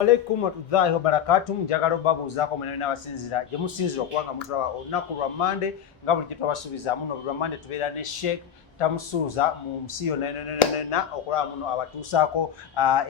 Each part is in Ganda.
Alaikum warahmatullahi wabarakatuh. Njagala obabuuzaako mwenna n'abasinzira gye musinzira okubanga mutulaba olunaku lwa Monday nga buli gye twabasuubiza muno lwa Monday tubeera ne Sheikh Tamusuuza mu nsi yonna okulaba muno abatuusaako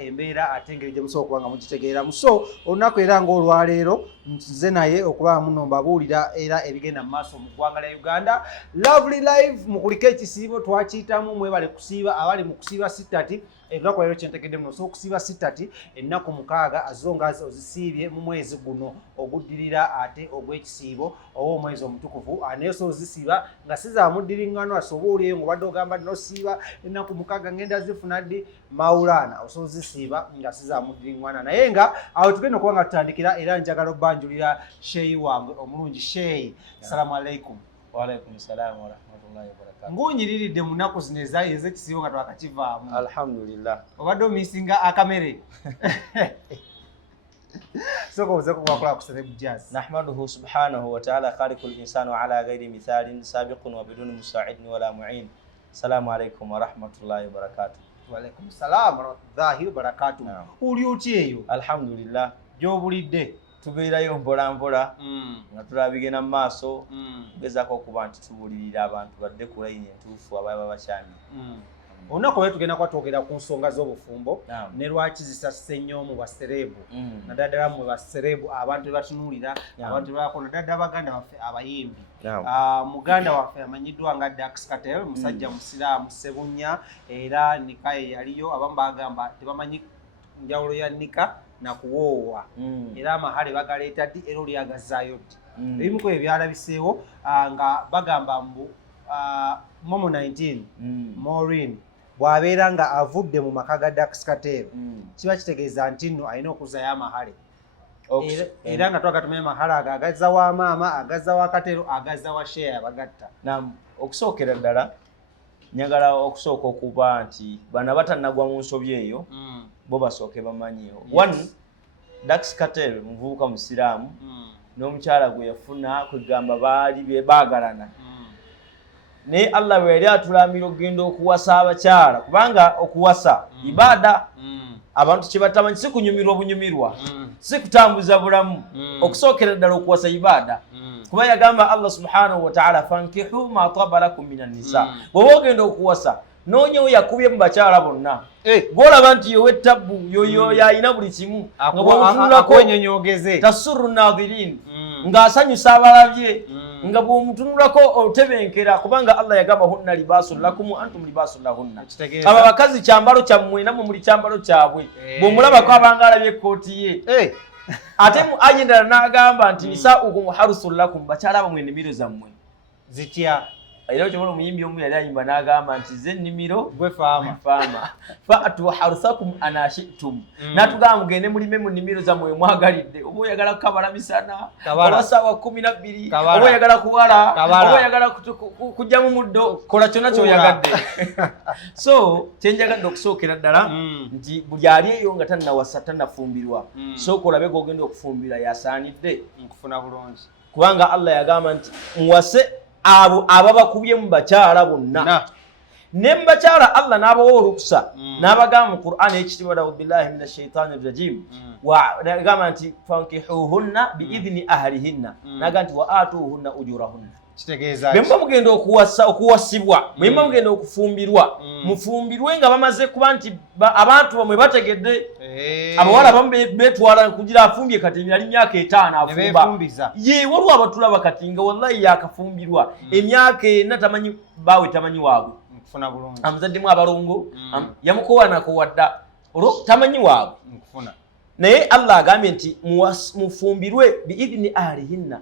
embeera ate engeri gye musobola okubanga mugitegeeramu. So olunaku era ng'olwaleero nze naye okulaba muno mbabuulira era ebigenda mu maaso mu ggwanga lya Uganda. Lovely Live mukuliko ekisiibo twakiyitamu mwebale kusiiba abali mu kusiiba sitati ennaku leero kyentegedde muno so okusiiba sitati ennaku mukaaga azonga ozisiibye mu mwezi guno oguddirira ate ogw'ekisiibo oba omwezi omutukuvu naye so ozisiiba nga sizamuddiringano asoba oliyo ng'obadde ogamba nosiiba ennaku mukaaga ngenda zifuna ddi Maulana osobola ozisiiba nga sizamuddiringana naye nga awo tugenda okuba nga tutandikira era njagala obbanjulira sheeyi wange omulungi sheeyi. Assalamu alaikum. Wa alaikum salaam wa rahmatullahi wa barakatuh. Ngunyiriridde mu nnaku zino ez'ekisiibo nga twakakivaamu. Alhamdulillah. Obadde omisinga akamere. Soko uzeko kwa kusema jazz. Nahmaduhu subhanahu wa ta'ala khaliqul insani ala ghairi mithalin sabiqun wa biduni musa'idin wala mu'in. Assalamu alaikum wa rahmatullahi wa barakatuh. Wa alaikum salaam wa rahmatullahi wa barakatuh. Uli uti eyo? Alhamdulillah. Gy'obulidde tubeerayo mpola mpola nga tulabigena mu maaso gezaako okuba nti tubuulirira abantu badde ku layini entuufu ababa bakyamye. Olunaku lwe tugenda kwatwogera ku nsonga z'obufumbo ne lwaki zisasise nnyo mu baserebu naddala mu baserebu abantu be batunuulira abantu bako naddala baganda baffe abayimbi. Muganda waffe amanyiddwa nga Dax Cartel musajja musiraamu Ssebunya era nika ye yaliyo abamu bagamba tebamanyi njawulo ya nika na kuwoowa era amahale bagaleeta ddi era olyagazaayo ddi ebimu ku ebyalabiseewo nga bagamba mbu Momo 19 Maureen bw'abeera nga avudde mu maka ga Dax Cartel kiba kitegeeza nti nno alina okuzaayo amahale era nga twagatumye amahale ago agazza wa maama agazza wa Katero agazza wa Sheya abagatta. Okusookera ddala njagala okusooka okuba nti bano abatannagwa mu nsobi eyo bo basooke bamanyiyo. One, Dax Cartel muvubuka musiraamu n'omukyala gwe yafuna kwegamba baali baagalana naye Allah bwe yali atulambira okugenda okuwasa abakyala kubanga okuwasa ibaada abantu kye batamanyi si kunyumirwa bunyumirwa si kutambuza bulamu okusookera ddala okuwasa ibaada kuba yagamba Allah subhanahu wa ta'ala fankihu ma taba lakum minan nisa bw'oba ogenda okuwasa noonyewo yakubye mu bakyala bonna gw'olaba nti yowe tabbu yoyo yalina buli kimu nga bw'omutunulako tasurru nadhirin ng'asanyusa abalabye nga bw'omutunulako otebenkera kubanga Allah yagamba hunna libaasun lakum antum libaasun lahunna. Abo abakazi kyambalo kyammwe namwe muli kyambalo kyabwe bw'omulabako abanga alabye ekkooti ye ate mu aya endala n'agamba nti nisaa'ukum harusun lakum bakyala bamwe ennimiro zammwe zitya. Era okyobola omuyimbi omu yali ayimba n'agamba nti ze nnimiro gwe faama fa'atu haruthakum ana shi'tum natugamba mugende mulime mu nnimiro zammwe mwagalidde oba oyagala kukabala misana oba ssaawa 12 oba oyagala kuwala oba oyagala kujja mu muddo kola kyonna kyoyagadde. So kyenjagadde okusookera ddala nti buli ali eyo nga tannawasa tannafumbirwa sooka olabe g'ogenda okufumbira yasaanidde nkufuna bulungi kubanga Allah yagamba nti muwase abo ababakubye mu bakyala bonna ne mu bakyala Allah n'abawa olukusa n'abagamba mu Qur'an ekitiibwa a'uudhu billahi minash shaitaani rajim n'agamba nti fankihuhunna biidhni ahlihinna n'agamba nti wa aatuuhunna ujurahunna. Kitegeeza bwe muba mugenda okuwasibwa bwe muba mugenda okufumbirwa mufumbirwe nga bamaze kuba nti abantu bamwe bategedde abawala bamu beetwala kugira afumbye kati yali myaka 5 afumba ye waliwo abatulaba kati nga wallahi yakafumbirwa emyaka 4 tamanyi bawe tamanyi waabwe nkufuna bulungi amuzaddemu abalongo yamukowanako wadda olwo tamanyi waabwe nkufuna naye Allah agambye nti mufumbirwe biidhni ahlihinna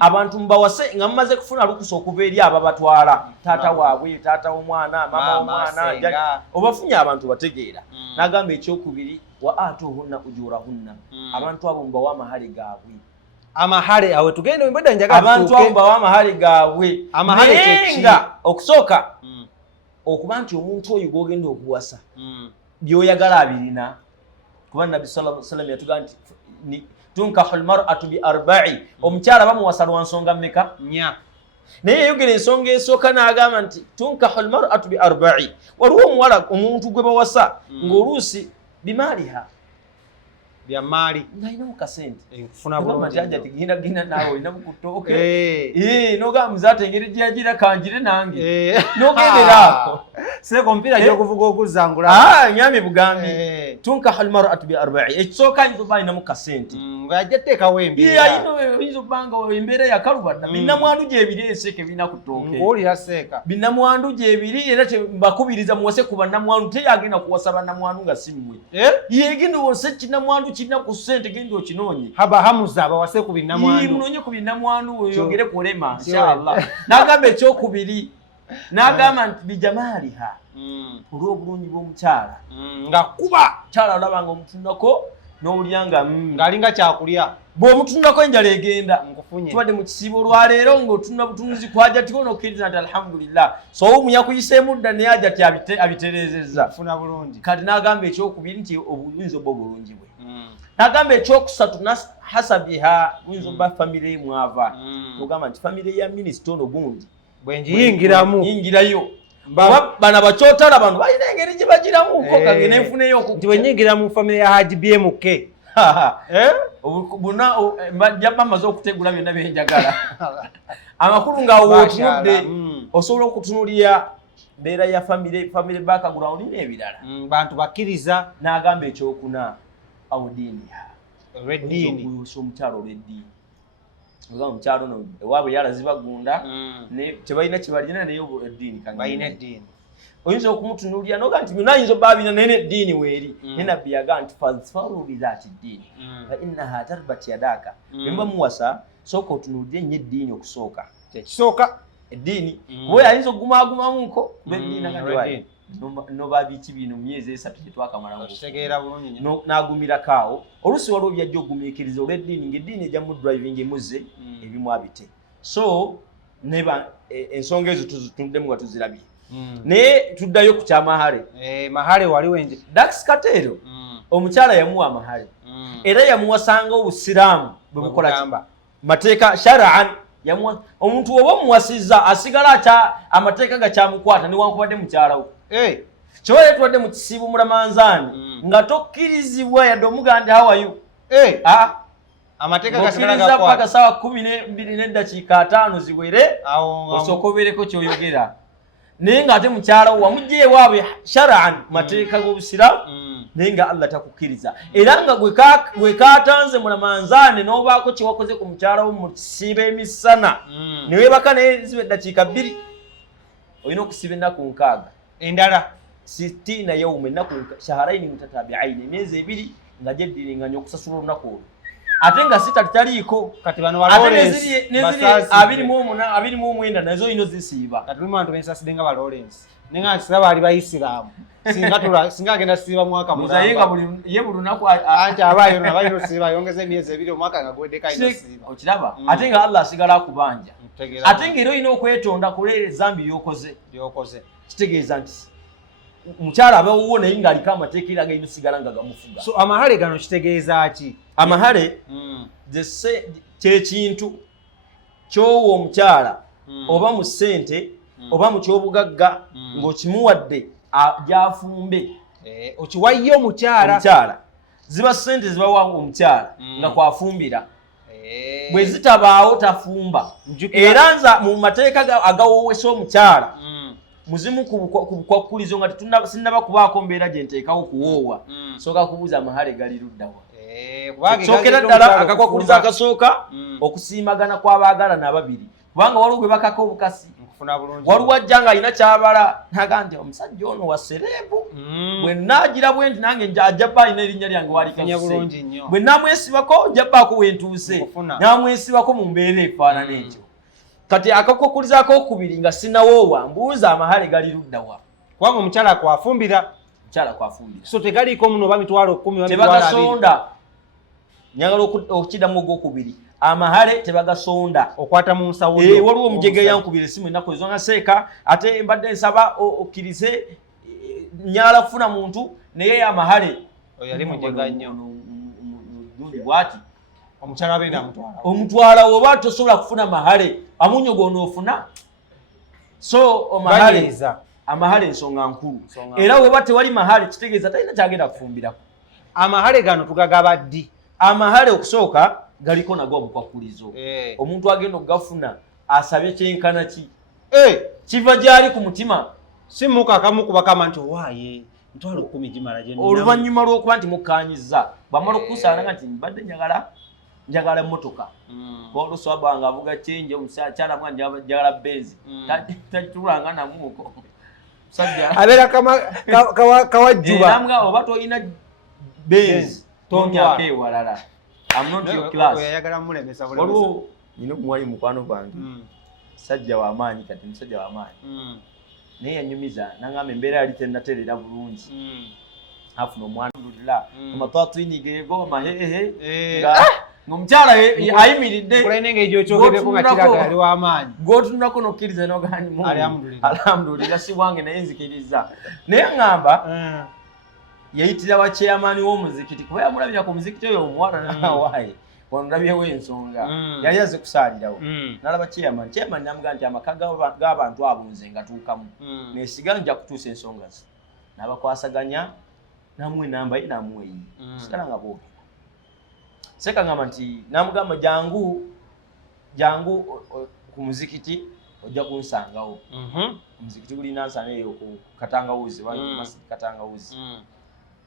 abantu mbawase nga mumaze kufuna lukusa okuva eri ababatwala taata waabwe taata w'omwana maama w'omwana obafunye abantu bategeera n'agamba ekyokubiri wa aatuuhunna ujurahunna abantu abo mbawa amahale gaabwe. Amahale awe tugende mbeda njagala abantu abo mbawa amahale gaabwe nga okusooka okuba nti omuntu oyo gw'ogenda okuwasa by'oyagala abirina kuba Nabbi sallallahu alaihi wasallam yatugamba nti tunkahul mar'atu bi arba'i omukyala bamuwasa lwa nsonga mmeka nya naye yayogera ensonga esooka n'agamba nti tunkahul mar'atu bi arba'i waliwo omuwala omuntu gwe bawasa ng'oluusi bimaaliha bya mali nalina mukasente nkufuna bulungi anja tigina nawe olina mukutoke noga muzate ngeri jyagira kanjire nange nogenderaako seko mpira gyokuvuga okuzangula nyami bugambi tunkahu almar'atu bi arba'i ekisooka yinza oba alinamu kasente ng'ajja teekawo oyinza obbanga embeera yakalubadda binnamwandu gyebiri eseke birina kutooke ng'olira seeka binnamwandu gyebiri era mbakubiriza muwase ku bannamwandu teyagenda kuwasa bannamwandu nga si mmwe yegenda owase kinnamwandu kirina ku ssente genda okinoonye haba hamuza abawase ku binnamwandu munoonye ku binnamwandu oyogere kulema inshallah n'agamba ekyokubiri n'agamba nti bijamaaliha olw'obulungi bw'omukyala nga kuba mukyala olabanga omutundako n'olyanga ng'alinga kyakulya bw'omutundako enjala egenda nkufunye tubadde mu kisiibo olwaleero ng'otunda butunuzi kwaja tiko n'okkiriza nti alhamdulillah so muya kuyiseemu dda naye aja ti abitereezezza funa bulungi kati n'agamba ekyokubiri nti obuyinza obba obulungi bwe n'agamba ekyokusatu hasabiha buyinza obba famire mwava ogamba nti famire ya minisita ono gundi bwenjiyingiramu yingirayo oba bana bakyotala bano balina engeri gye bagiramuko kange nenfuneyo nti bwenyingira mu famire ya haji bmk bajja bamaze okutegula byonna byenjagala amakulu nga wootunudde osobola okutunulira mbeera ya famire background n'ebirala bantu bakkiriza n'agamba ekyokuna awudiiniha olw'eddiini omukyalo olw'eddiini oga omukyalo ono ewaabwe yalazibagunda tebalina kyebalina naye eddiini balina eddiini oyinza okumutunuulira noga nti byonna ayinza obbabina naye neddiini weeri naye nabbi yaga nti fazfaru bizaati ddiini fa innaha tarbat yadaaka bemba muwasa sooka otunuulire nnyo eddiini okusooka kyekisooka eddiini kuba ayinza okugumaagumamuko kuba eddiini agandi noba biki bino myezi esatu gyetwakamala n'agumirako awo oluusi waliwo byajja ogumiikiriza olw'eddiini ng'eddiini ejja mu driving emuze ebimu abite so ensonga ezo tutunuddemu nga tuzirabye naye tuddayo ku kyamahale mahale waliwo enje Dax Katero omukyala yamuwa amahale era yamuwasanga obusiraamu bwe bukola mateeka shar'an omuntu oba omuwasizza asigala amateeka gakyamukwata newankubadde mukyala we kyobale tuwadde mu kisiibu mulamanzaani nga tokkirizibwa yadde omugaa nti hawayo amateeka gasigala paka sawa 12:05 ziwere osooka obeereko kyoyogera naye ng'ate mukyala wo wamugja ewaabwe shar'an mateeka g'obusiraamu naye nga Allah takukkiriza era nga gwe kaatanze mulamanzaane n'obaako kyewakoze ku mukyala wo mu kisiiba emisana ne weebaka naye ziba eddakiika 2 olina okusiba ennaku 6 endala 60 yawuma ennaku shaharaini mutatabi'aini emyezi 2 nga gyeddiringanya okusasula olunaku olwo ate nga sita taliiko kati bano Lawrence neziri 29 nazo ino zisiiba kati lumu bantu bensasidde nga ba Lawrence nenga siraba ali bayisiraamu singa agenda siba mwaka muzayenga ye buli lunaku anti abayo nabayiro siba yongeza emyezi 2 omwaka nga gweddeka ino siba okiraba ate nga Allah asigala akubanja ate ng'era olina okwetonda kuleera ezambi yokoze kitegeeza nti mukyala abawo naye ng'aliko amateeka era galina osigala nga gamufuga so amahale gano kitegeeza ki amahale kyekintu kyowa omukyala oba mu ssente oba mu kyobugagga ng'okimuwadde gyafumbe okiwayo omukyala ziba ssente zibawa omukyala nga kwafumbira bwe zitabaawo tafumba era nza mu mateeka agawoowesa omukyala muzimu ku bukwakulizo nga sinnaba kubaako mbeera gye nteekawo kuwoowa sooka kubuuza amahale gali luddawa kyokera ddala akakwakulizo akasooka okusiimagana kw'abaagalana ababiri kubanga waliwo gwe bakako obukasi waliwo ajja nga alina kyabala naga nti omusajja ono wa sereebu bwe naagira bwe nti nange ajja bba alina erinnya lyange walikasuse bwe namwesibako ajja bbaako wentuuse namwesibako mu mbeera efaanana ekyo kati akakwakulizo akokubiri nga sinawoowa mbuuza amahale gali luddawa kubanga omukyala kwafumbira so tegaliiko muno oba mitwalo 10 tebagasonda nyagala okukiddamu ogwokubiri amahale tebagasonda okwata mu nsawo waliwo omujege yankubira esimu ennaku ezo nga seeka ate mbadde nsaba okkirize nyala kufuna muntu naye amahale yali mujega nnyo bwati omukyala abeera omutwala oba tosobola kufuna mahale amunyogo onoofuna so amahale ensonga nkulu era weba tewali mahale kitegeeza talina kyagenda kufumbirako amahale gano tugagaba ddi? Amahale okusooka galiko nago obukwakulizo. Omuntu agenda okugafuna asabye kyenkana ki? Kiva gyali ku mutima. Si muka akamukuba kama nti owaaye ntwala 10 gimala gye nina. Oluvannyuma lw'okuba nti mukkaanyizza bamala okukusaana nti mbadde njagala emmotoka. Oluusi waba nga avuga kyenje omukyala mwa njagala Benz. Tajitulanga namuuko. Abeera kawajjuba. Namga oba toyina Benz tomyaka ewalala. I'm not your class. Oyagala mulemesa bulemesa. Olwo nino muwali mukwano gwange. Sajja wa maanyi kati musajja wa maanyi. Naye yanyumiza nangamba embeera yali tennaterera bulungi. Afuna omwana ndulira amatwatwini geego mahehe ng'omukyala ayimiridde kulene ng'ekyo kyogeddeko nga kiraga yali w'amaanyi gw'otunulako n'okkiriza n'ogani mu alhamdulillah si bwange naye nzikiriza naye ŋŋamba yayitira wa chairman w'omuzikiti kuba yamulabira ku muzikiti oyo omuwala nawaaye wanulabyewo ensonga yali aze kusaalirawo nalaba chairman namugamba nti amaka g'abantu abo nze ngatuukamu neesiga nja kutuusa ensonga ze n'abakwasaganya namuwe namba ye namuwe yi sigala nga boogera sekangamba nti namugamba jangu ku muzikiti ojja kunsangawo omuzikiti gulina nsana eyo ku katangawuzi masjid katangawuzi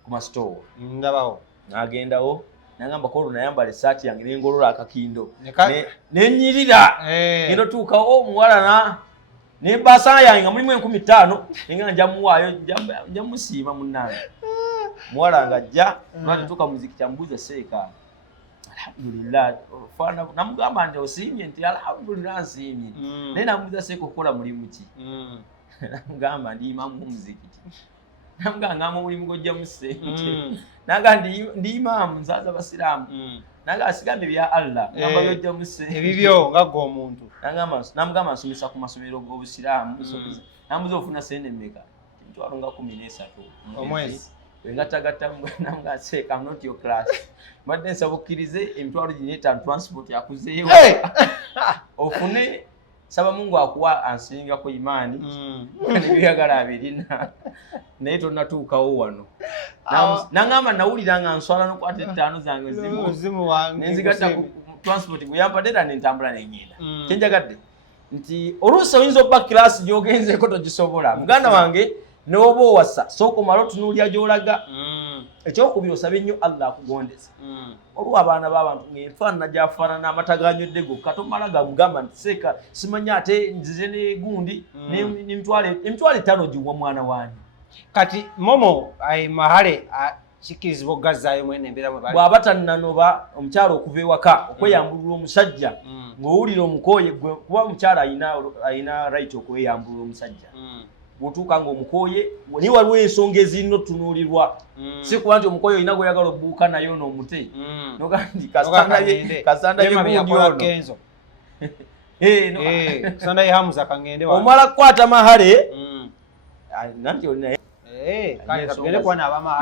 ku masitoowa ndabawo n'agendawo nagamba ko nayambala essaati yange nengolola akakindo nenyirira ngendo tuukawo omuwala nebbaasa yange nga mulimu 15,000 nenga njamuwaayo njamusiima munnange muwala nga ajja lwatutuuka muzikiti amubuuza seeka alhamdulillah namugamba nti osiimye nti alhamdulillah nsiimye naye namubuuza seeka okukola mulimu ki namugamba ndi imaamu w'omuzikiti namugamba omulimu gw'ojjamu ssente naga ndi imaamu nzaaza basiraamu naga asigambe bya Allah ngamba by'ojjamu ssente ebibyo nga gwe omuntu namugamba nsomesa ku masomero g'obusiraamu namubuuza ofuna ssente mmeka emitwalo nga 13 omwezi wengatagatta namugamba seeka I'm not your class mbadde nsaba okkirize emitwalo 5 transport yakuzeewo ofune saba Mungu akuwa ansingako imaani nebyoyagala abirina naye tonnatuukawo wano nangamba nawulira nga nswala nokwata 5 zange zimu nenzigatta ku transport gwe yampadde era nentambula nenyenda kyenjagadde nti oluusi oyinza obba kilasi gyogenzeeko togisobola muganda wange n'oba owasa sooka omala otunuulya gy'olaga ekyokubiri osabe nnyo Allah akugondeze olwo abaana b'abantu ng'enfaanana gy'afaanana amata ganywedde gokka tomala gamugamba nti seeka simanya ate nzize n'egundi emitwalo 5 giwa mwana wange kati momo mahale kikirizibwa okugazzaayo mwene embeera mwe bali bw'aba tannanoba omukyala okuva ewaka okweyambulula omusajja ng'owulira omukooye gwe kuba omukyala ayina right okweyambulula omusajja bw'otuuka ng'omukooye ni waliwo ensonga ezirina otunuulirwa si kuba nti omukooye olina gweyagala obbuuka nayo n'omute nogandi kasanda byegundi ono kasanda ye hamuza kangende omala kukwata mahale nanti olina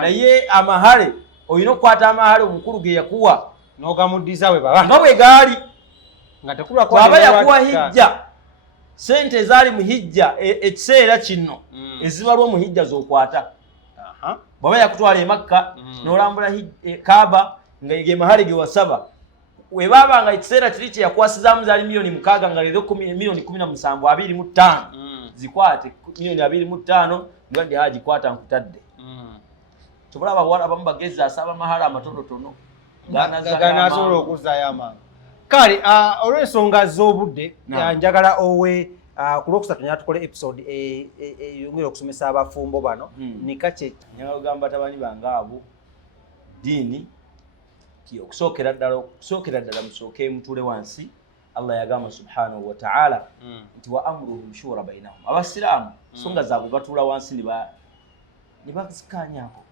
naye amahale olina okukwata amahale omukulu ge yakuwa n'ogamuddiza we baba nga bwe gaali bw'aba yakuwa hijja sente ezaali mu hijja ekiseera kino ezibalwa mu hijja z'okwata bw'aba yakutwala e Makka n'olambula Kaaba nga ge mahale ge wasaba webaaba nga ekiseera kiri kye yakwasizaamu zaali $6,000 nga leero $17,225 zikwate $2,25 nga ndi agikwata nkutadde kyobola abawala abamu bagezi asaba mahale amatonotono ganasobola okuzaayo amaanyi kale olw'ensonga z'obudde njagala owe ku lwokusatu nyala tukole episode eyongera okusomesa abafumbo bano nikakye njagala ogamba batabani bange abo ddiini okusookera ddala musooke mutule wansi Allah yagamba subhanahu wa ta'ala nti wa amruhum shura bainahum abasiraamu nsonga zaabwe batuula wansi ne bazikanyako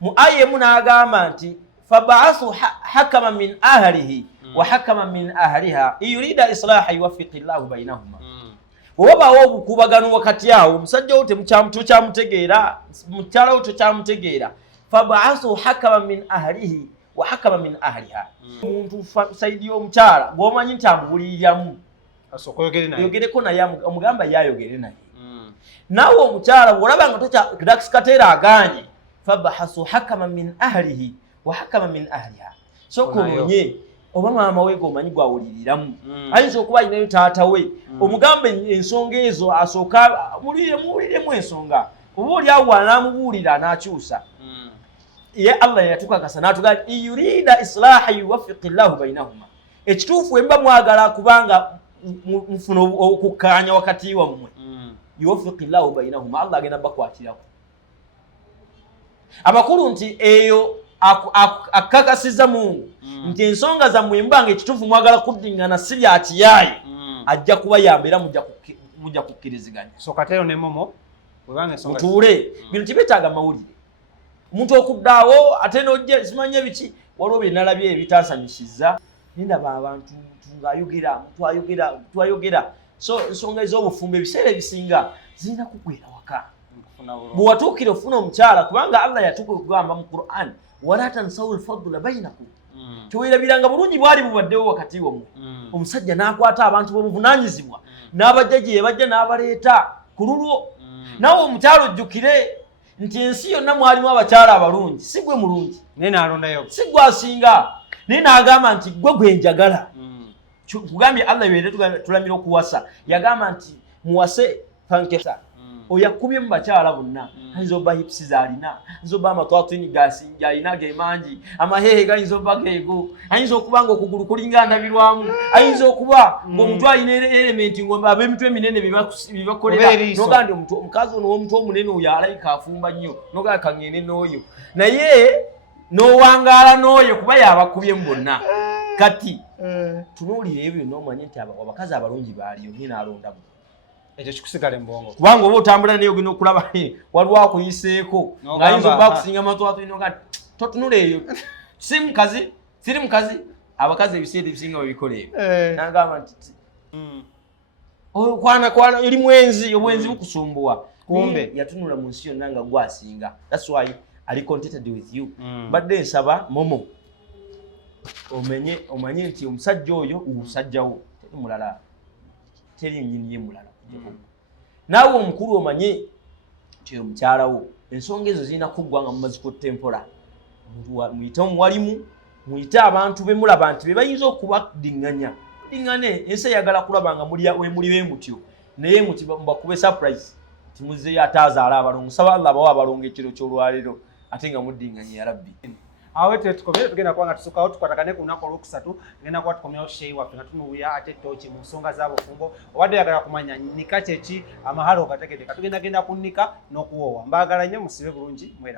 mu aya emu n'agamba nti fab'athu hakama min ahlihi wa hakama min ahliha yurida islaha yuwaffiqi Allahu bainahuma bw'obaawo obukuubagano wakati awo omusajja wo tekyamutegeera mukyala wo tekyamutegeera fab'athu hakama min ahlihi wa hakama min ahliha omuntu saidi y'omukyala gw'omanyi nti amuwuliriramu yogereko naye omugamba ye ayogere naye naawe omukyala bw'olaba nga Dax Kateera agaanye fabahasu hakaman min ahlihi wa hakaman min ahliha sokononye oba maama we gomanyi gwawuliriramu ayinza okuba ayinayo taata we omugambe ensonga ezo asooka muwuliremu ensonga oba oli awo anaamubuulira anaakyusa ye Allah yatukakasa n'atugamba yurida islaha yuwaffiqi llahu bainahuma ekituufu emba mwagala kubanga mufuna okukkaanya wakati wammwe yuwaffiqi llahu bainahuma Allah agenda bakwatirako amakulu nti eyo akakasiza Mungu nti ensonga zammwe embanga ekituufu mwagala kuddingana si byatiyaaye ajja kubayamba era mujja kukkiriziganya so katero ne momo webanga ensonga mutuule bino tibetaaga mawulire omuntu okuddaawo ate n'ojja simanye biki waliwo bye nalabye ebitansanyusiza nindaba abantu ng'ayogera twayogera so ensonga ez'obufumbo ebiseera ebisinga zirina kugwera waka bwe watuukira ofuna omukyala kubanga Allah yatukugamba mu Qur'an wala tansawu lfadula bainakum teweerabiranga bulungi bwali bubaddewo wakati wammwe omusajja n'akwata abantu b'obuvunaanyizibwa n'abajja gye bajja n'abaleeta ku lulwo nawe omukyala ojjukire nti ensi yonna mwalimu abakyala abalungi si gwe mulungi naye n'alondayo si gwe asinga naye n'agamba nti gwe gwenjagala kugambye Allah yeere tulamira okuwasa yagamba nti muwase fankesa oyakubye mu bakyala bonna ayinza obba hipsi zalina ayinza obba amatwatini galina gemangi amahehe gayinza obba geego ayinza okuba nga okugulu kulinga ndabirwamu ayinza okuba ng'omuntu alina elementi ab'emitwe eminene bibakolera nogandi omukazi ono w'omutwe omunene oyo alayika afumba nnyo nogandi kaŋŋende n'oyo naye n'owangaala n'oyo kuba yabakubyemu bonna kati tunuulira ebyo n'omanye nti abakazi abalungi baaliyo nye n'alondamu ekyo kikusigale mbongo kubanga oba otambula naye ogenda okulaba waliwo akuyiseeko ng'ayinza okuba akusinga amatwatuli nogati totunula eyo siri mukazi abakazi ebiseera ebisinga babikola ebyo nagamba nti kwana eri mwenzi obwenzi bukusumbuwa kumbe yatunula mu nsi yonna nga gwasinga that's why ali contented with you badde nsaba momo omanye nti omusajja oyo omusajjawo teri mulala teri nnyini ye mulala naawe omukulu omanye nti omukyalawo ensonga ezo zirina kuggwa nga mumazikutte mpola muyite omuwalimu muyite abantu be mulaba nti be bayinza okubadiŋŋanya diŋŋane ensi eyagala kulaba nga muli be mutyo naye muti mbakube surprise nti muzzeyo ate azaala abalongo saba Allah abawa abalongo ekiro ky'olwaleero ate nga muddiŋŋanye ya rabbi awe tukomere tugenda kuba nga tusookawo tukwatagane ku lunaku olwokusatu tugenda kuba tukomyawo sheyi waffe nga tunuubira ate ettooki mu nsonga z'abufumbo obadde oyagala kumanya nnika kyeki amahalo ogategedde katugendagenda kunnika n'okuwoowa mbaagala nnyo musibe bulungi mwera